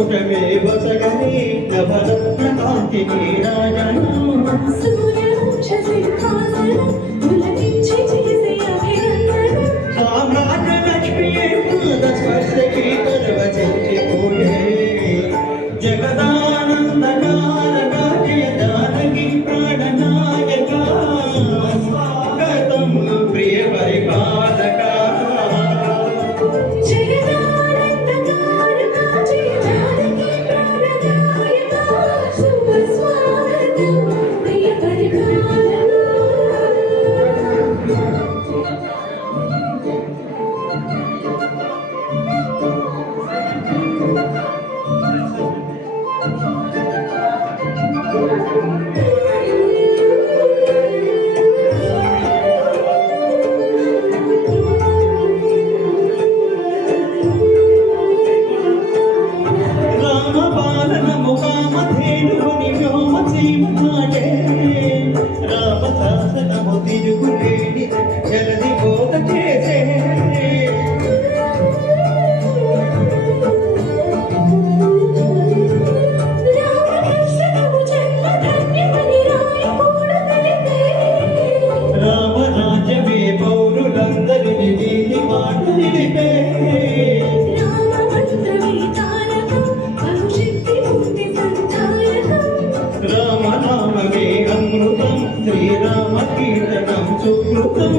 పుటమే బొసగని నవరత్న కాంతి రాజను శ్రీరామ కీర్తనం సుకృతం.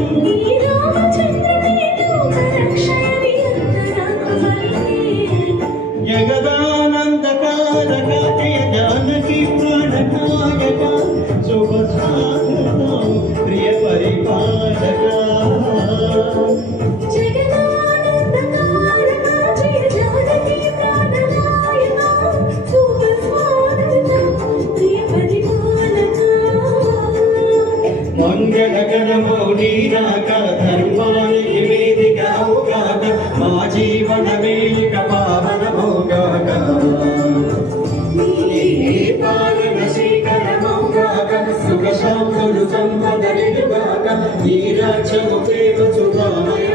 జగడమౌడి రాక ధర్మానికి వేదిక అవుగాక మా జీవనమే ఇక పావనమౌగాక పాలన శీకరమౌగాక సుఖశాంతులు సంపద నిలుగాక ఈ రాజ్యము ప్రేమ సుఖామయ